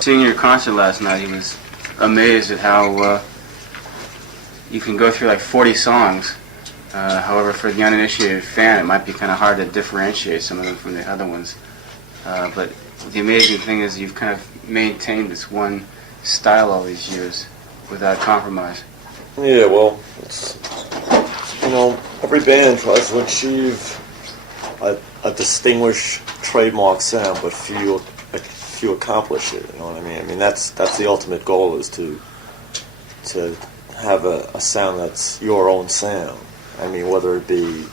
Seeing your concert last night, he was amazed at how you can go through like 40 songs. However, for the uninitiated fan, it might be kind of hard to differentiate some of them from the other ones. But the amazing thing is you've kind of maintained this one style all these years without compromise. Yeah, well, it's, every band tries to achieve a distinguished trademark sound, but few accomplish it. You know what I mean? I mean that's the ultimate goal, is to have a sound that's your own sound. I mean, whether it be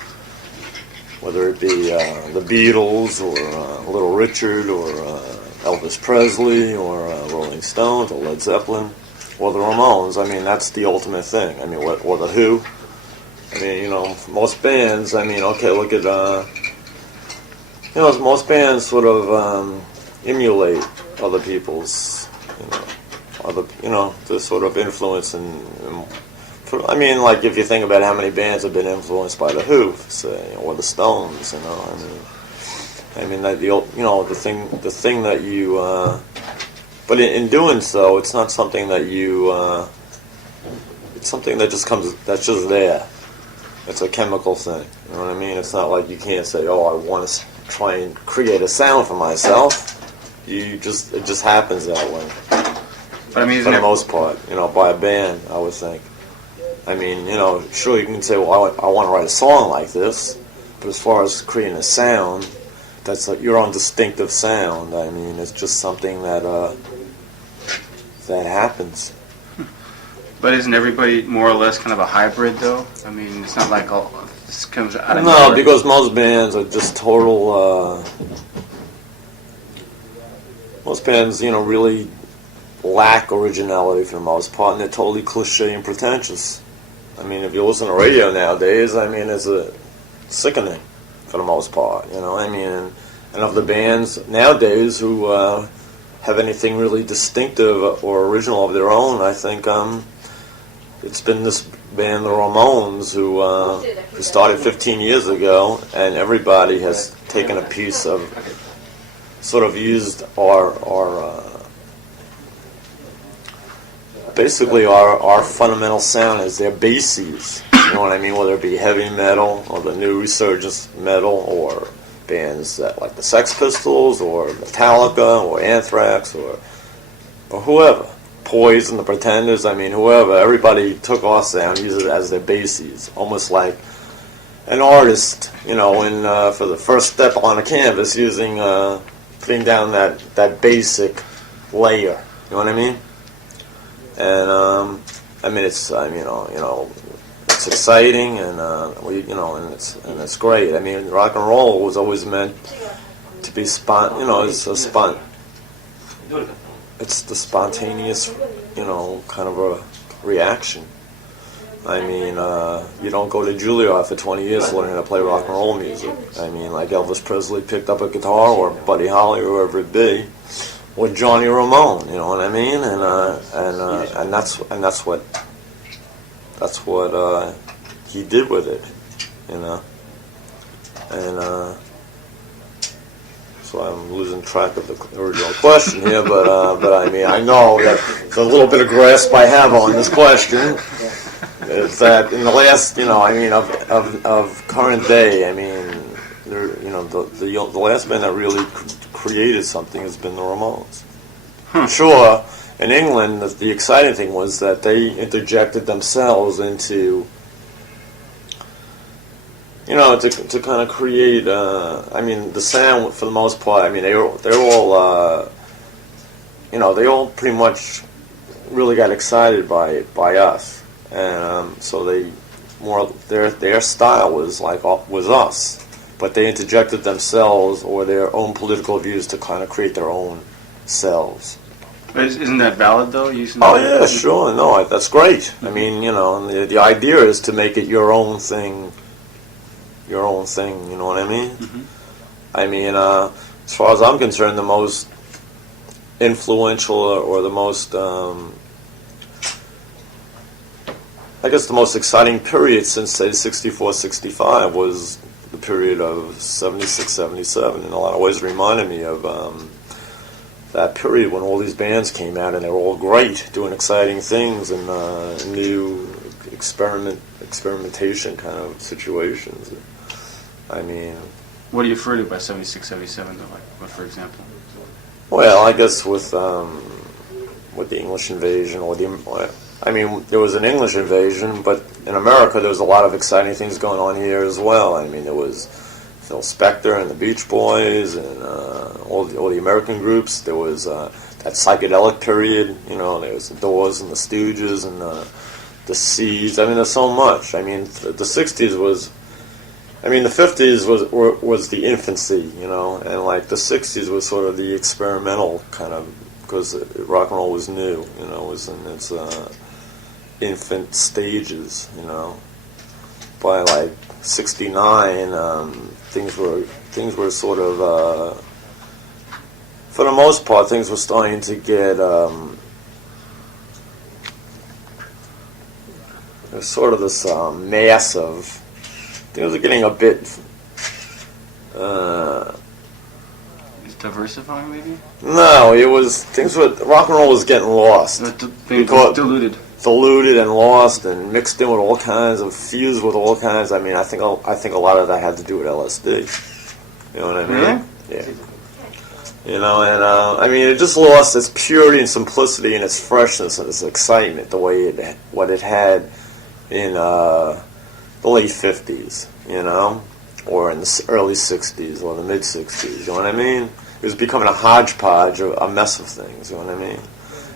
the Beatles or Little Richard or Elvis Presley or Rolling Stones or Led Zeppelin or the Ramones. I mean, that's the ultimate thing. I mean, or the Who. I mean, most bands. I mean, okay, look at most bands sort of emulate other people's, the sort of influence I mean, like if you think about how many bands have been influenced by the Who, say, or the Stones, I mean that the thing that you, but in doing so, it's not something that you, it's something that that's just there. It's a chemical thing. You know what I mean? It's not like you can't say, oh, I want to try and create a sound for myself. It just happens that way. But I mean, for the most part, by a band, I would think. I mean, sure, you can say, well, I want to write a song like this, but as far as creating a sound, that's like your own distinctive sound. I mean, it's just something that happens. But isn't everybody more or less kind of a hybrid, though? I mean, it's not like all this comes out of No, nowhere. because most bands are just total. Most bands, really lack originality for the most part, and they're totally cliche and pretentious. I mean, if you listen to radio nowadays, I mean, it's sickening for the most part. I mean, and of the bands nowadays who have anything really distinctive or original of their own, I think it's been this band, the Ramones, who started 15 years ago, and everybody has taken a piece of, sort of used basically our fundamental sound as their bases. You know what I mean? Whether it be heavy metal or the new resurgence metal, or bands that like the Sex Pistols or Metallica or Anthrax or whoever, Poison, the Pretenders. I mean, whoever. Everybody took our sound, used it as their bases, almost like an artist. For the first step on a canvas, using putting down that basic layer. You know what I mean? And I mean, it's it's exciting, and and it's great. I mean, rock and roll was always meant to be it's the spontaneous, kind of a reaction. I mean, you don't go to Juilliard for 20 years learning how to play rock and roll music. I mean, like Elvis Presley picked up a guitar, or Buddy Holly, or whoever it be, or Johnny Ramone. You know what I mean? And that's what he did with it. And so I'm losing track of the original question here, but I mean, I know that the little bit of grasp I have on this question is that in the last, of current day, I mean, the last band that really created something has been the Ramones. Sure, in England, the exciting thing was that they interjected themselves into, to kind of create. I mean, the sound for the most part. I mean, they're all. They all pretty much really got excited by us, and so their style was us, but they interjected themselves or their own political views to kind of create their own selves. But isn't that valid, though? Oh, yeah, sure. No, that's great. Mm-hmm. I mean, the idea is to make it your own thing, you know what I mean? Mm-hmm. I mean, as far as I'm concerned, the most influential or the most, I guess the most exciting period since, say, 64, 65 was the period of 76, 77. In a lot of ways, it reminded me of that period when all these bands came out and they were all great, doing exciting things and new experimentation kind of situations. I mean, what do you refer to by 76, 77, though? Like, what, for example? Well, I guess with the English invasion, there was an English invasion, but in America there was a lot of exciting things going on here as well. I mean, there was Phil Spector and the Beach Boys and all the American groups. There was that psychedelic period. You know, there was the Doors and the Stooges and the Seeds. I mean, there's so much. I mean, the '60s was. I mean, the '50s was the infancy, you know, and like the '60s was sort of the experimental kind of, because rock and roll was new, you know, it was in its infant stages, you know. By like '69, things were sort of, for the most part, things were starting to get there's sort of this mass of. Things are getting a bit. It's diversifying, maybe. No, it was rock and roll was getting lost. Diluted and lost, and mixed in with all kinds of fused with all kinds. I mean, I think a lot of that had to do with LSD. You know what I mean? Really? Yeah. You know, and I mean, it just lost its purity and simplicity and its freshness and its excitement, the way what it had in. The late 50s, you know, or in the early 60s or the mid 60s, you know what I mean? It was becoming a hodgepodge, a mess of things, you know what I mean?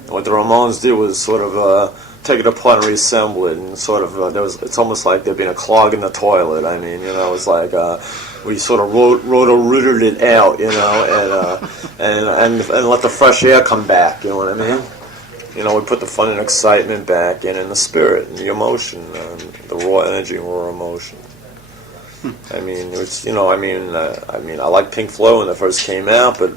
And what the Ramones did was sort of take it apart and reassemble it, and sort of it's almost like there being a clog in the toilet. I mean, you know, it's like we sort of rooted it out, you know, and let the fresh air come back, you know what I mean? You know, we put the fun and excitement back in, and the spirit, and the emotion, the raw energy and raw emotion. I mean, it's, you know, I mean, I like Pink Floyd when they first came out, but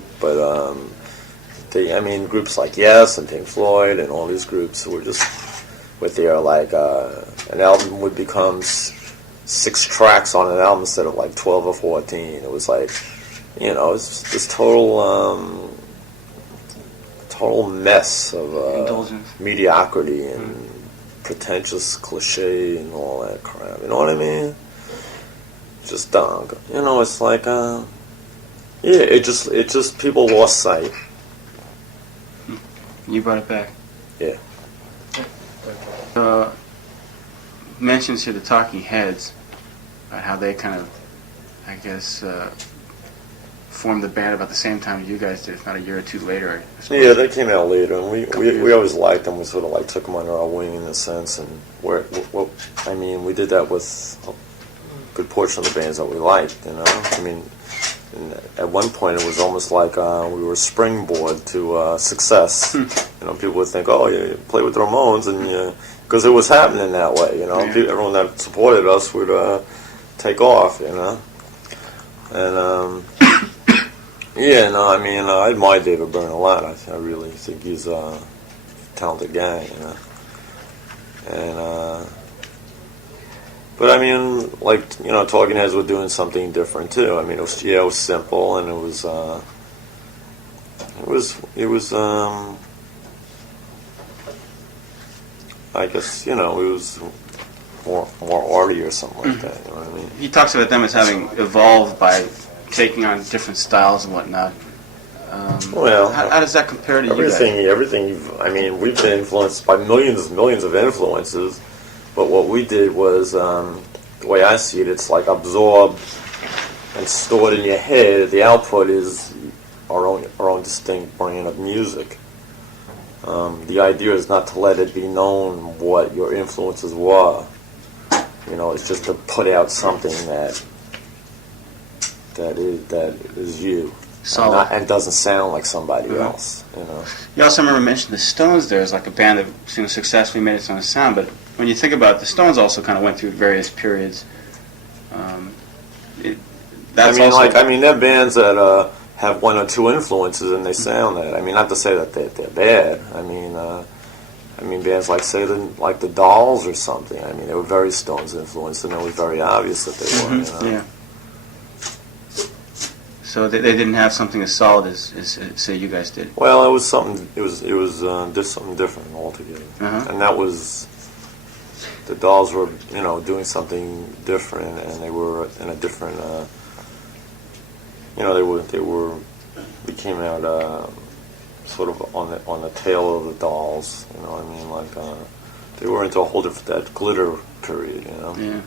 groups like Yes and Pink Floyd and all these groups were just with their like an album would become 6 tracks on an album instead of like 12 or 14. It was like, you know, it's this total mess of mediocrity and pretentious cliche and all that crap. You know what I mean? Just dung. You know, it's like it just people lost sight. You brought it back. Yeah. Mentions here the Talking Heads, how they kind of, I guess, formed the band about the same time you guys did, if not a year or two later. Yeah, they came out later, and we always liked them. We sort of like took them under our wing in a sense, and we did that with a good portion of the bands that we liked. You know, I mean, at one point it was almost like we were a springboard to success. You know, people would think, "Oh, you play with the Ramones," and because it was happening that way. You know, everyone that supported us would take off. You know, and. Yeah, no, I mean, I admire David Byrne a lot. I really think he's a talented guy, you know. And, but I mean, like, you know, Talking Heads were doing something different too. I mean, it was simple, and it was I guess, you know, it was more arty or something like that. You know what I mean? He talks about them as having evolved by taking on different styles and whatnot. Well, how does that compare to you guys? Everything. I mean, we've been influenced by millions of influences, but what we did was, the way I see it, it's like absorbed and stored in your head. The output is our own distinct brand of music. The idea is not to let it be known what your influences were. You know, it's just to put out something that is you, and doesn't sound like somebody else. You know. You also remember mentioning the Stones there as like a band that successfully made its own sound, but when you think about it, the Stones also kind of went through various periods. They're bands that have one or two influences and they sound that. I mean, not to say that they're bad. I mean, bands like the Dolls or something. I mean, they were very Stones influenced, and it was very obvious that they were. You know? Yeah. So they didn't have something as solid as say you guys did. Well, it was something. It was just something different altogether, and that was the Dolls were doing something different, and they were in a different. We came out sort of on the tail of the Dolls. You know what I mean? Like they were into a whole different that glitter period. Yeah.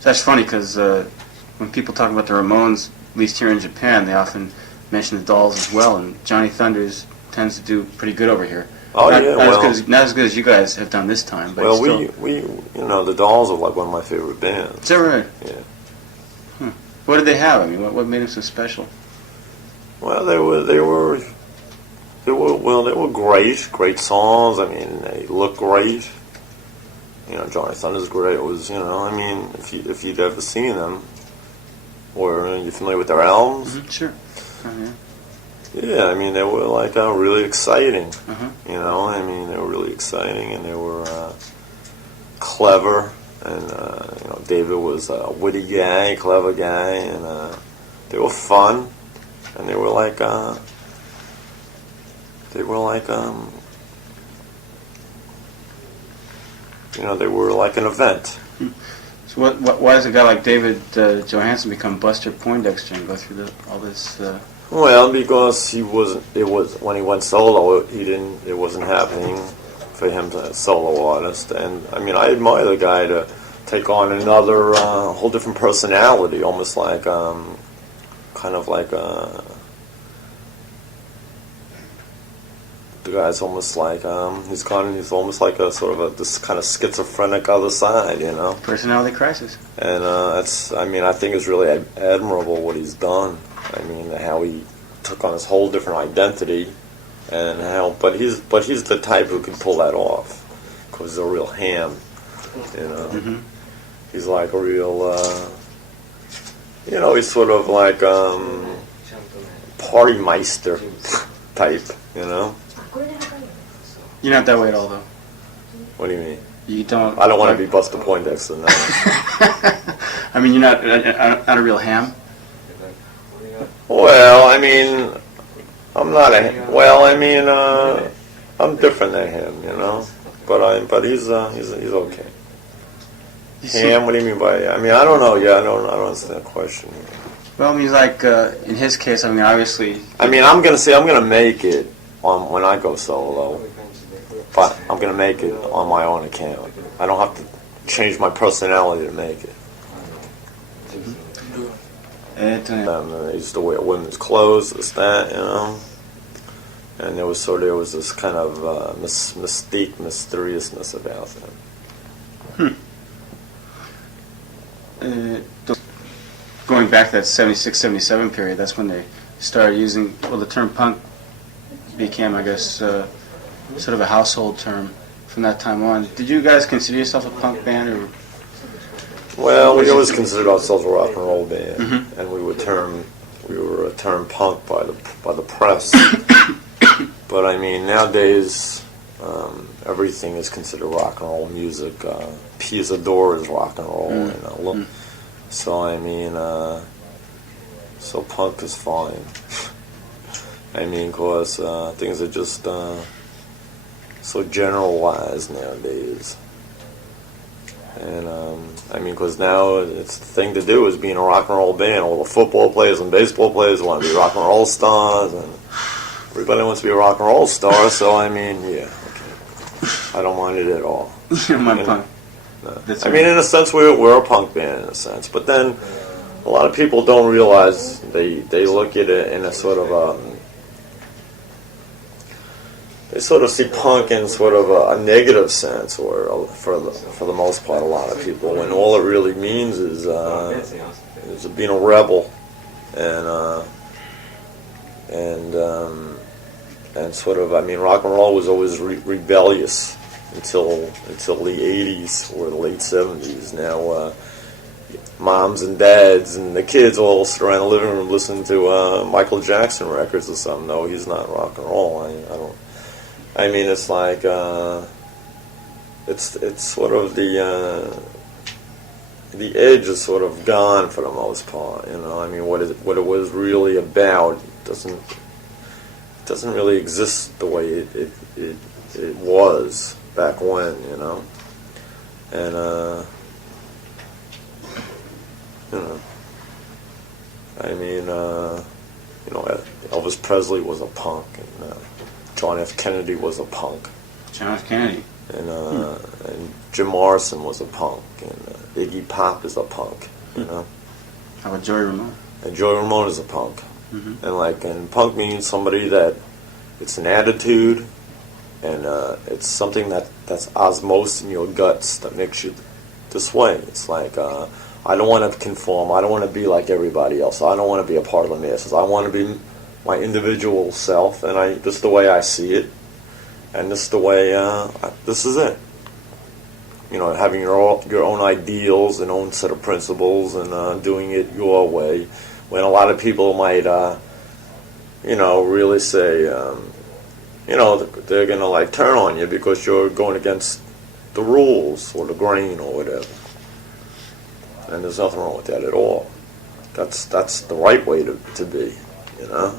So that's funny because when people talk about the Ramones, at least here in Japan, they often mention the Dolls as well, and Johnny Thunders tends to do pretty good over here. Oh not, yeah, not as good as you guys have done this time. But well, we the Dolls are like one of my favorite bands. Is that right? Yeah. What did they have? I mean, what made them so special? Well, they were great songs. I mean, they looked great. Johnny Thunder's great. It was, I mean, if you'd ever seen them, or you're familiar with their albums? Mm-hmm, sure. Yeah. Yeah, I mean, they were like really exciting. Uh-huh. I mean, they were really exciting, and they were clever. And David was a witty guy, clever guy, and they were fun. And they were like they were like an event. So why does a guy like David Johansen become Buster Poindexter and go through all this? Well, because he wasn't. It was when he went solo. It wasn't happening for him to a solo artist. And I mean, I admire the guy to take on another whole different personality, almost like kind of like the guy's almost like he's almost like a sort of this kind of schizophrenic other side, Personality crisis. And I think it's really admirable what he's done. I mean, how he took on this whole different identity, and but he's the type who can pull that off, because he's a real ham, Mm-hmm. He's like a real, he's sort of like party meister type, You're not that way at all, though. What do you mean? You don't. I don't want to be Buster Poindexter, no. I mean, you're not a real ham. Well, I mean, I'm not a. Well, I mean, I'm different than him, But he's okay. Ham? What do you mean by? I mean, I don't know. Yeah, I don't understand the question. Well, I mean, like in his case, I mean, obviously. I mean, I'm gonna make it when I go solo, but I'm gonna make it on my own account. I don't have to change my personality to make it. They used to wear women's clothes, that, and there was this kind of mystique, mysteriousness about them. Going back to that 76, 77 period, that's when they started using, the term punk became, I guess, sort of a household term from that time on. Did you guys consider yourself a punk band, or? Well, we always considered ourselves a rock and roll band, and we were termed punk by the press. But I mean, nowadays, everything is considered rock and roll music. Piece of Door is rock and roll, So I mean, so punk is fine. I mean, because things are just so generalized nowadays. And I mean, because now it's the thing to do is being a rock and roll band. All the football players and baseball players want to be rock and roll stars, and everybody wants to be a rock and roll star. So I mean, yeah, okay. I don't mind it at all. You don't mind punk? No. I mean, in a sense, we're a punk band in a sense, but then a lot of people don't realize they look at it in a sort of they sort of see punk in sort of a negative sense, or for the most part, a lot of people, when all it really means is being a rebel, and sort of, I mean, rock and roll was always rebellious until the 80s or the late 70s. Now moms and dads and the kids all sit around the living room listening to Michael Jackson records or something. No, he's not rock and roll. I don't. I mean, it's like it's sort of the the edge is sort of gone for the most part. You know, I mean, what it was really about doesn't really exist the way it was back when. You know, and you know, I mean, you know, Elvis Presley was a punk, and John F. Kennedy was a punk. John F. Kennedy. And Jim Morrison was a punk, and Iggy Pop is a punk, you know. How about Joey Ramone? And Joey Ramone is a punk, Mm-hmm. and punk means somebody that it's an attitude, and it's something that's osmosis in your guts that makes you this way. It's like I don't want to conform. I don't want to be like everybody else. I don't want to be a part of the masses. I want to be my individual self, and this is the way I see it. And this is the way, this is it. You know, having your own ideals and own set of principles and doing it your way. When a lot of people might, you know, really say, you know, they're going to like turn on you because you're going against the rules or the grain or whatever. And there's nothing wrong with that at all. That's the right way to be, you know.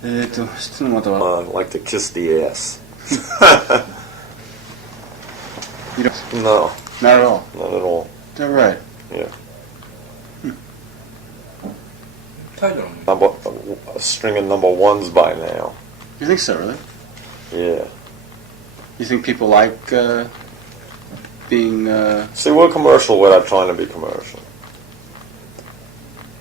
Like to kiss the ass. You don't? No, Not at all. not at all. Is that right? Yeah. Thailand. A string of number ones by now. You think so, really? Yeah. You think people like being... See, we're commercial without trying to be commercial.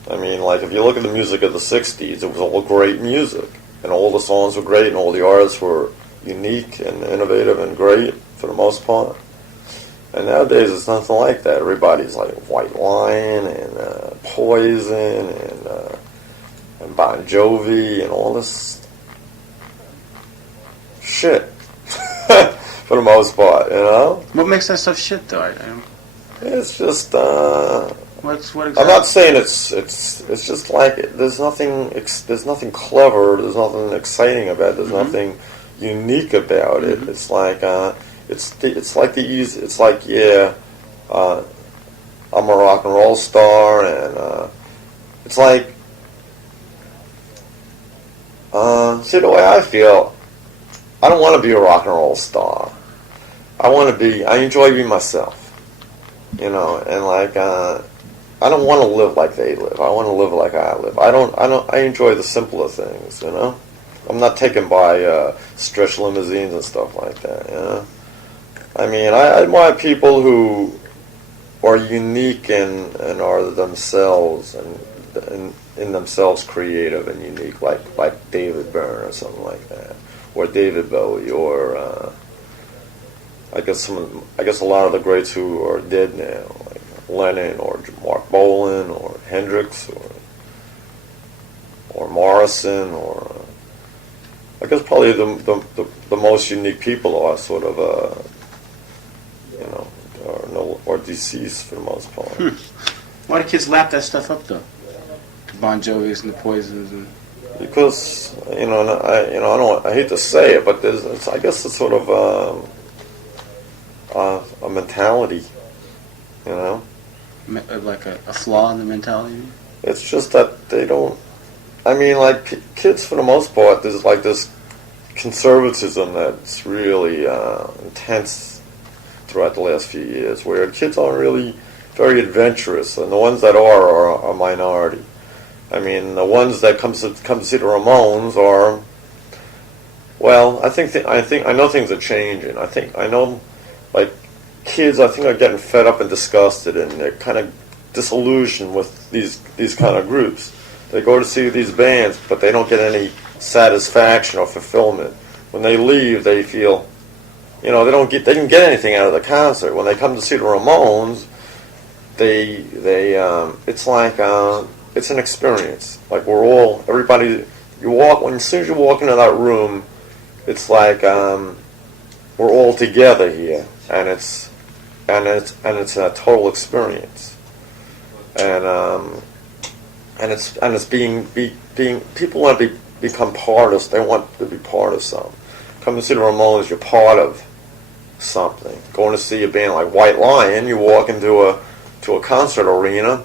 I mean, like, if you look at the music of the 60s, it was all great music. And all the songs were great, and all the artists were unique and innovative and great, for the most part. And nowadays, it's nothing like that. Everybody's like White Lion and Poison and Bon Jovi and all this shit, for the most part, you know? What makes that stuff shit, though? I don't... It's just... What exactly? I'm not saying it's just like there's nothing clever, there's nothing exciting about it, there's nothing unique about it. It's like it's like the easy. It's like I'm a rock and roll star, and it's like see, the way I feel, I don't want to be a rock and roll star. I enjoy being myself, you know, and like I don't want to live like they live. I want to live like I live. I enjoy the simpler things, you know. I'm not taken by stretch limousines and stuff like that, you know. I mean, I admire people who are unique and are themselves and in themselves creative and unique, like David Byrne or something like that, or David Bowie, or I guess a lot of the greats who are dead now, like Lennon or Mark Bolan or Hendrix or Morrison, or I guess probably the most unique people are sort of you know, or deceased for the most part. Why do kids lap that stuff up, though? The Bon Jovis and the Poisons and... Because I hate to say it, but I guess it's sort of a mentality, you know. Like a flaw in the mentality? It's just that they don't. I mean, like kids for the most part, there's like this conservatism that's really intense throughout the last few years, where kids aren't really very adventurous, and the ones that are a minority. I mean, the ones that come to see the Ramones are. Well, I know things are changing. I know, like, kids, I think, are getting fed up and disgusted, and they're kind of disillusioned with these kind of groups. They go to see these bands, but they don't get any satisfaction or fulfillment. When they leave, they feel, you know, they didn't get anything out of the concert. When they come to see the Ramones, it's like it's an experience. Like everybody. As soon as you walk into that room, it's like we're all together here, and it's a total experience, and it's being people want to become part of. They want to be part of something. Come to see the Ramones, you're part of something. Going to see a band like White Lion, you walk into a concert arena,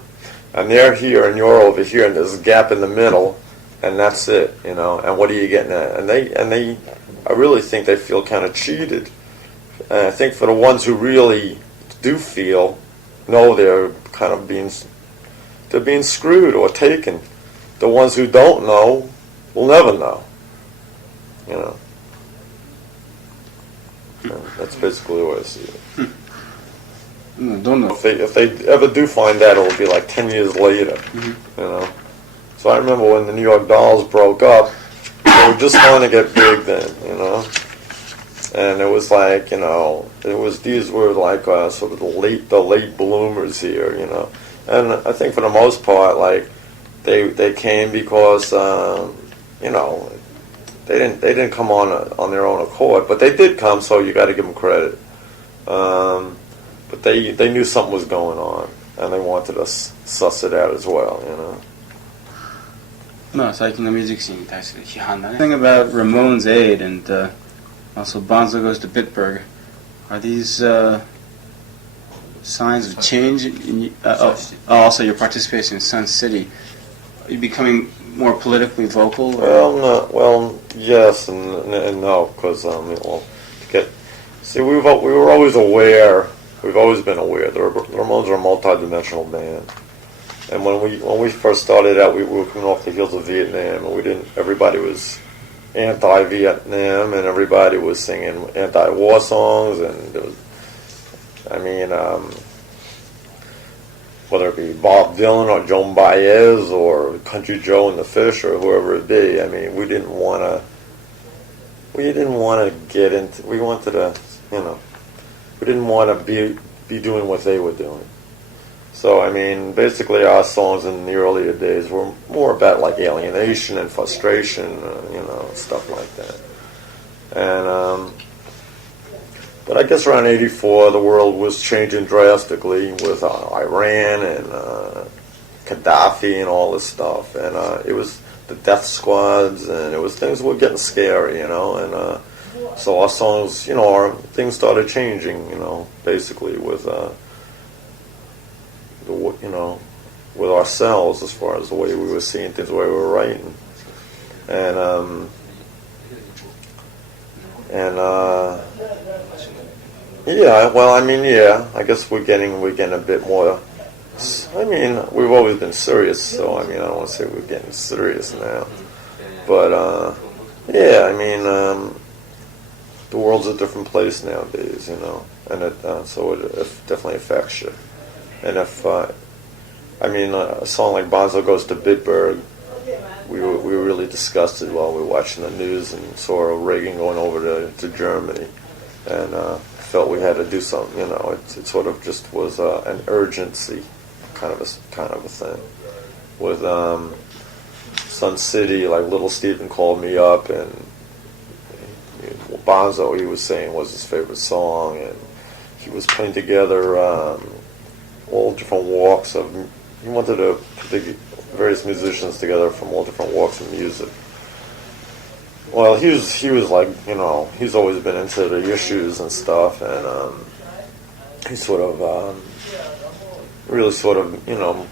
and they're here and you're over here, and there's a gap in the middle, and that's it, you know. And what are you getting at? And they, I really think they feel kind of cheated. And I think for the ones who really do feel, know they're kind of being screwed or taken. The ones who don't know will never know, you know. And that's basically the way I see it. Don't know. If they ever do find out, it'll be like 10 years later, you know. So I remember when the New York Dolls broke up, they were just starting to get big then, you know. And it was like, you know, these were like sort of the late bloomers here, you know. And I think for the most part, like they came because you know, they didn't come on their own accord, but they did come, so you got to give them credit. But they knew something was going on, and they wanted to suss it out as well, you know. まあ最近のミュージックシーンに対する批判だね。Thing about Ramones aid and also Bonzo goes to Bitburg. Are these signs of change? Also your participation in Sun City. Are you becoming more politically vocal? Well, no, well, yes and no, because we were always aware. We've always been aware. The Ramones are a multi-dimensional band, and when we first started out, we were coming off the heels of Vietnam, and everybody was anti-Vietnam, and everybody was singing anti-war songs, and it was, I mean, whether it be Bob Dylan or Joan Baez or Country Joe and the Fish or whoever it be, I mean, we didn't want to get into. We wanted to, you know, we didn't want to be doing what they were doing. So, I mean, basically our songs in the earlier days were more about like alienation and frustration, you know, stuff like that. And, but I guess around 84, the world was changing drastically with Iran and Gaddafi and all this stuff. And it was the death squads, and things were getting scary, you know. And so our songs, you know, things started changing, you know, basically with you know, with ourselves as far as the way we were seeing things, the way we were writing, and yeah, well, I mean, yeah, I guess we're getting a bit more. I mean, we've always been serious, so I mean, I don't want to say we're getting serious now, but yeah, I mean, the world's a different place nowadays, you know, and so it definitely affects you. And if, I mean, a song like Bonzo Goes to Bitburg, we were really disgusted while we were watching the news and saw Reagan going over to Germany, and felt we had to do something. You know, it sort of just was an urgency kind of a thing. With Sun City, like Little Steven called me up, and Bonzo, he was saying, was his favorite song, and he was putting together all different walks of. He wanted to put the various musicians together from all different walks of music. Well, he was like, you know, he's always been into the issues and stuff, and he sort of really sort of, you know,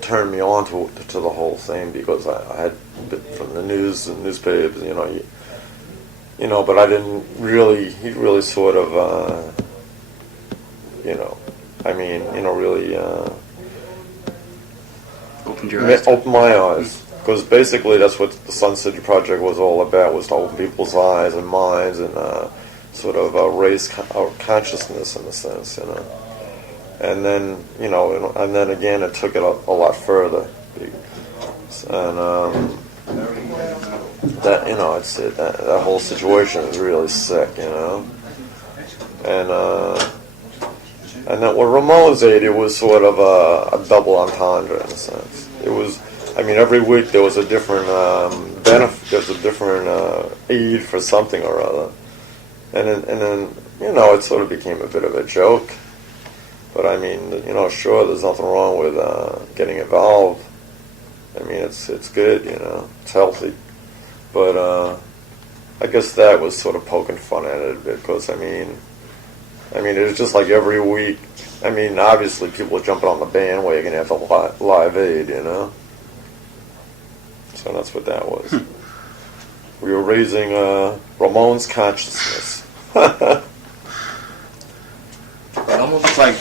turned me on to the whole thing, because I had been from the news and newspapers, you know, but I didn't really. He really sort of, you know, I mean, you know, really opened my eyes, because basically that's what the Sun City Project was all about, was to open people's eyes and minds and sort of raise our consciousness in a sense, you know. And then, you know, and then again it took it a lot further, and that, you know, it's that whole situation is really sick, you know. And then with Ramones aid, it was sort of a double entendre in a sense. It was, I mean, every week there was a different benefit, there was a different aid for something or other. And then, you know, it sort of became a bit of a joke. But I mean, you know, sure, there's nothing wrong with getting involved. I mean, it's good, you know, it's healthy. But I guess that was sort of poking fun at it a bit, because I mean, I mean, it's just like every week. I mean, obviously people are jumping on the bandwagon after Live Aid, you know. So that's what that was. We were raising Ramones consciousness. It almost looks like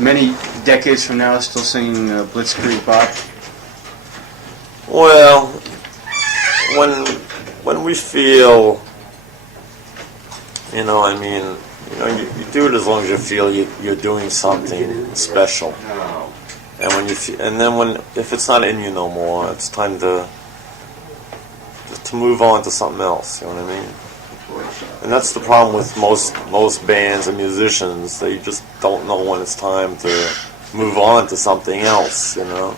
many decades from now, still singing Blitzkrieg Bop. Well, when we feel, you know, I mean, you know, you do it as long as you feel you're doing something special. And when you and then if it's not in you no more, it's time to move on to something else. You know what I mean? And that's the problem with most bands and musicians. They just don't know when it's time to move on to something else. You know,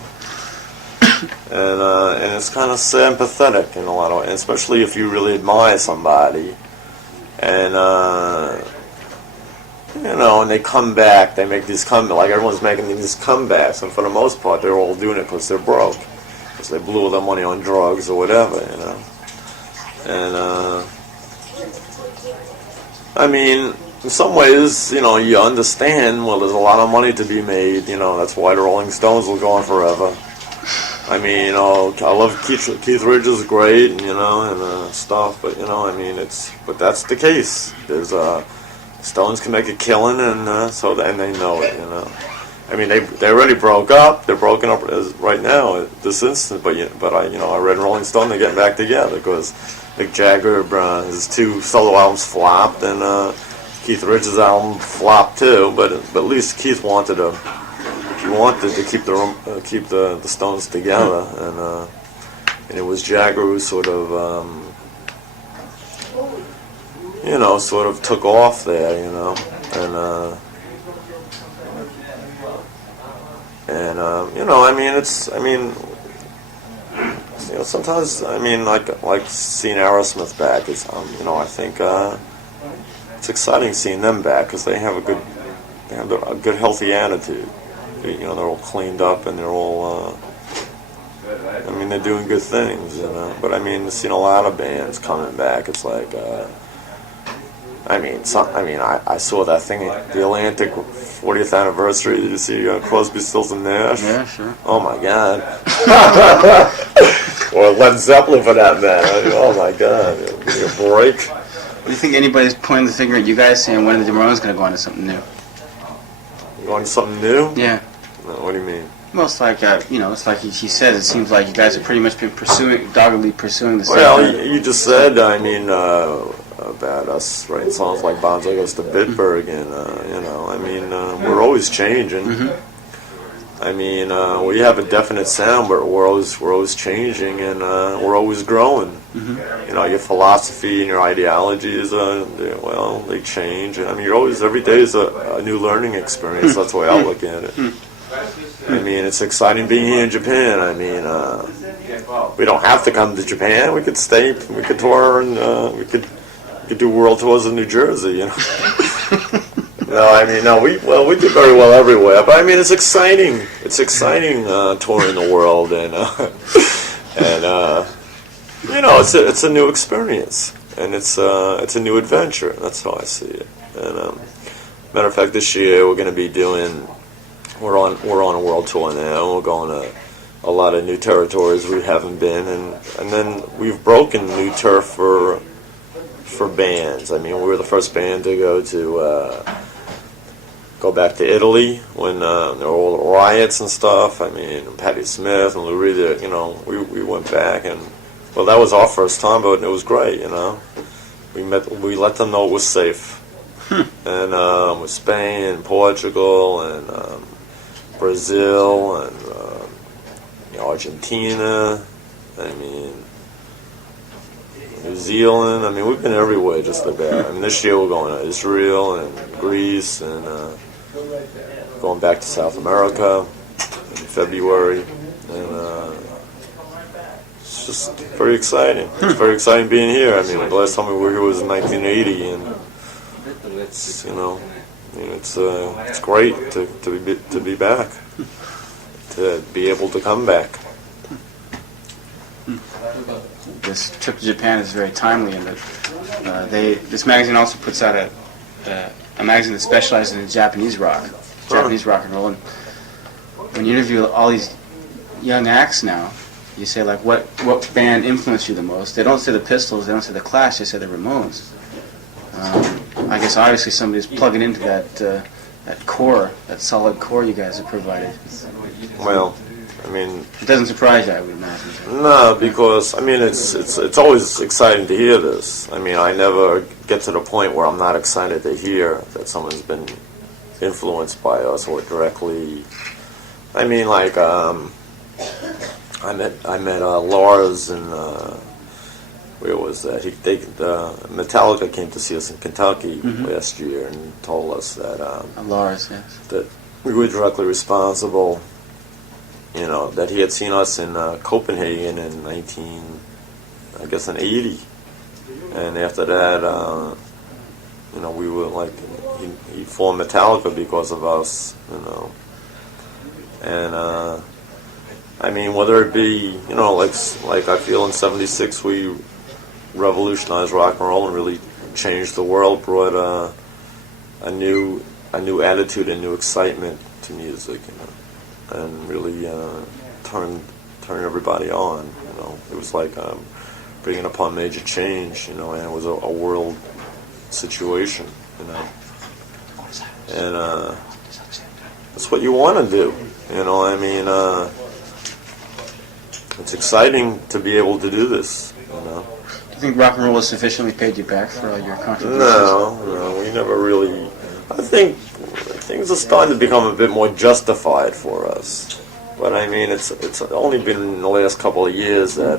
and it's kind of sad and pathetic in a lot of ways, especially if you really admire somebody, and you know, and they come back. They make these like everyone's making these comebacks, and for the most part, they're all doing it because they're broke, because they blew all their money on drugs or whatever, you know. And I mean, in some ways, you know, you understand. Well, there's a lot of money to be made. You know, that's why the Rolling Stones will go on forever. I mean, you know, I love Keith Richards, great, and, you know, and stuff. But you know, I mean, but that's the case. There's Stones can make a killing, and and they know it, you know. I mean, they already broke up. They're broken up right now at this instant. But I read Rolling Stone, they're getting back together because Mick Jagger, his 2 solo albums flopped, and Keith Richards' album flopped too. But at least Keith wanted to keep the Stones together, and it was Jagger who sort of you know, sort of took off there, you know, and you know, I mean, you know, sometimes, I mean, like seeing Aerosmith back is, you know, I think it's exciting seeing them back because they have a good healthy attitude. You know, they're all cleaned up and they're all, I mean, they're doing good things, you know. But I mean, seeing a lot of bands coming back, it's like, I saw that thing, the Atlantic 40th anniversary. Did you see Crosby, Stills and Nash? Yeah, sure. Oh my God. Or Led Zeppelin for that matter. Oh my God. Give me a break. Do you think anybody's pointing the finger at you guys saying when are the Ramones going to go on to something new? Going to something new? Yeah. No, what do you mean? Well, it's like, you know, it's like he said, it seems like you guys have pretty much been doggedly pursuing the same Well, thing. you just said, I mean, about us writing songs like Bonzo Goes to Bitburg, and, you know, I mean, we're always changing. Mm-hmm. I mean, we have a definite sound, but we're always changing, and we're always growing. Mm-hmm. You know, your philosophy and your ideologies, they change. I mean, every day is a new learning experience. That's the way I look at it. I mean, it's exciting being here in Japan. I mean, we don't have to come to Japan. We could stay, we could tour, and we could do world tours in New Jersey, you know. No, I mean, no, we do very well everywhere. But I mean, it's exciting. It's exciting touring the world, and you know, it's a new experience, and it's a new adventure. That's how I see it. And matter of fact, this year we're going to be we're on a world tour now. We're going to a lot of new territories we haven't been, and then we've broken new turf for bands. I mean, we were the first band to go back to Italy when there were all the riots and stuff. I mean, Patti Smith and Lou Reed, you know, we went back, and well, that was our first time, but it was great, you know. We let them know it was safe, and with Spain and Portugal and Brazil and Argentina. I mean, New Zealand. I mean, we've been everywhere just about. I mean, this year we're going to Israel and Greece and going back to South America in February. And it's just very exciting. It's very exciting being here. I mean, the last time we were here was in 1980, and it's, you know, I mean, it's great to be back, to be able to come back. This trip to Japan is very timely, in that this magazine also puts out a magazine that specializes in Japanese rock, Japanese rock and roll. And when you interview all these young acts now, you say like, what band influenced you the most? They don't say the Pistols, they don't say the Clash, they say the Ramones. I guess obviously somebody's plugging into that core, that solid core you guys have provided. Well, I mean, it doesn't surprise you, I would imagine. No, because I mean it's always exciting to hear this. I mean, I never get to the point where I'm not excited to hear that someone's been influenced by us or directly. I mean, like I met Lars and where was that? Metallica came to see us in Kentucky last year and told us that Lars, yes, that we were directly responsible. You know, that he had seen us in Copenhagen in 80, and after that, you know, we were like he formed Metallica because of us. You know, and I mean, whether it be, you know, like I feel in '76 we revolutionized rock and roll and really changed the world, brought a new attitude and new excitement to music, you know, and really turned everybody on. You know, it was like bringing upon major change, you know, and it was a world situation, you know, and that's what you want to do, you know. I mean, it's exciting to be able to do this, you know. Do you think rock and roll has sufficiently paid you back for all your contributions? No, we never really. I think things are starting to become a bit more justified for us. But I mean, it's only been in the last couple of years that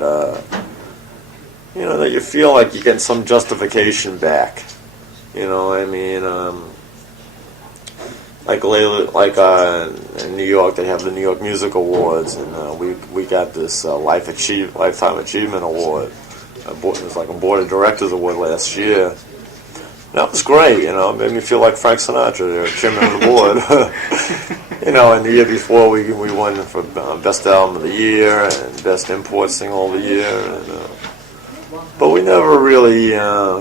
you know, that you feel like you're getting some justification back. You know, I mean, like lately, like in New York, they have the New York Music Awards, and we got this Lifetime Achievement Award. It was like a Board of Directors Award last year. That was great, you know. It made me feel like Frank Sinatra, the chairman of the board. You know, and the year before we won for Best Album of the Year and Best Import Single of the Year. And, but we never really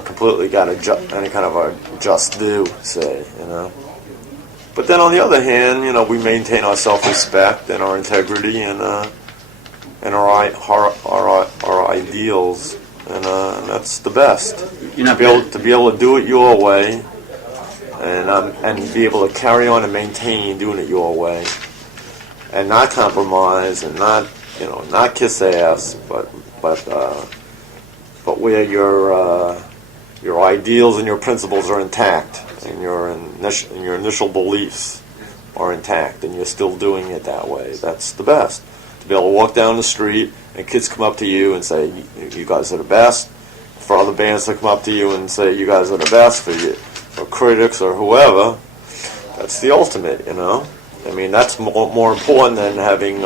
completely got any kind of a just due, say, you know. But then on the other hand, you know, we maintain our self-respect and our integrity and our ideals, and that's the best. To be able to do it your way, and be able to carry on and maintain doing it your way, and not compromise and not kiss ass, but where your ideals and your principles are intact, and your initial beliefs are intact, and you're still doing it that way. That's the best. To be able to walk down the street and kids come up to you and say, "You guys are the best." For other bands to come up to you and say, "You guys are the best," for critics or whoever, that's the ultimate, you know. I mean, that's more important than having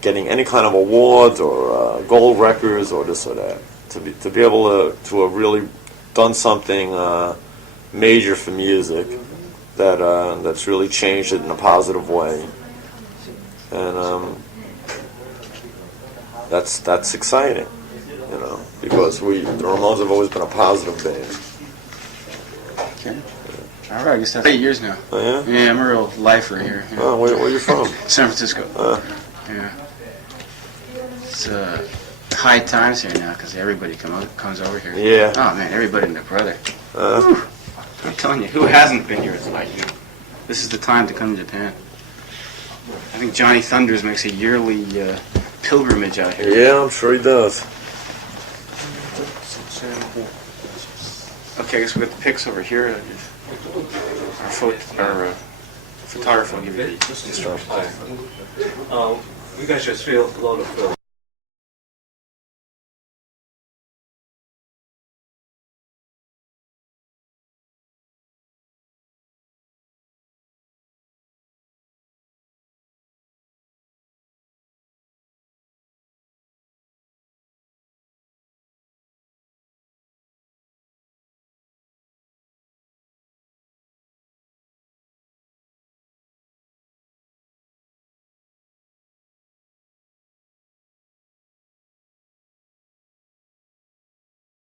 getting any kind of awards or gold records or this or that. To be able to have really done something major for music that's really changed it in a positive way, and that's exciting, you know, because the Ramones have always been a positive band. Okay. Yeah. All right, I guess that's 8 years now. Oh, yeah? Yeah, I'm a real lifer here. You know. Oh, where are you from? San Francisco. Yeah. It's high times here now because everybody comes over here. Yeah. Oh, man, everybody and their brother. I'm telling you, who hasn't been here? It's like, you know, this is the time to come to Japan. I think Johnny Thunders makes a yearly pilgrimage out here. Yeah, I'm sure he does. Okay, I guess we got the pics over here. Our photographer will give you the instructions. You guys just feel a load of film.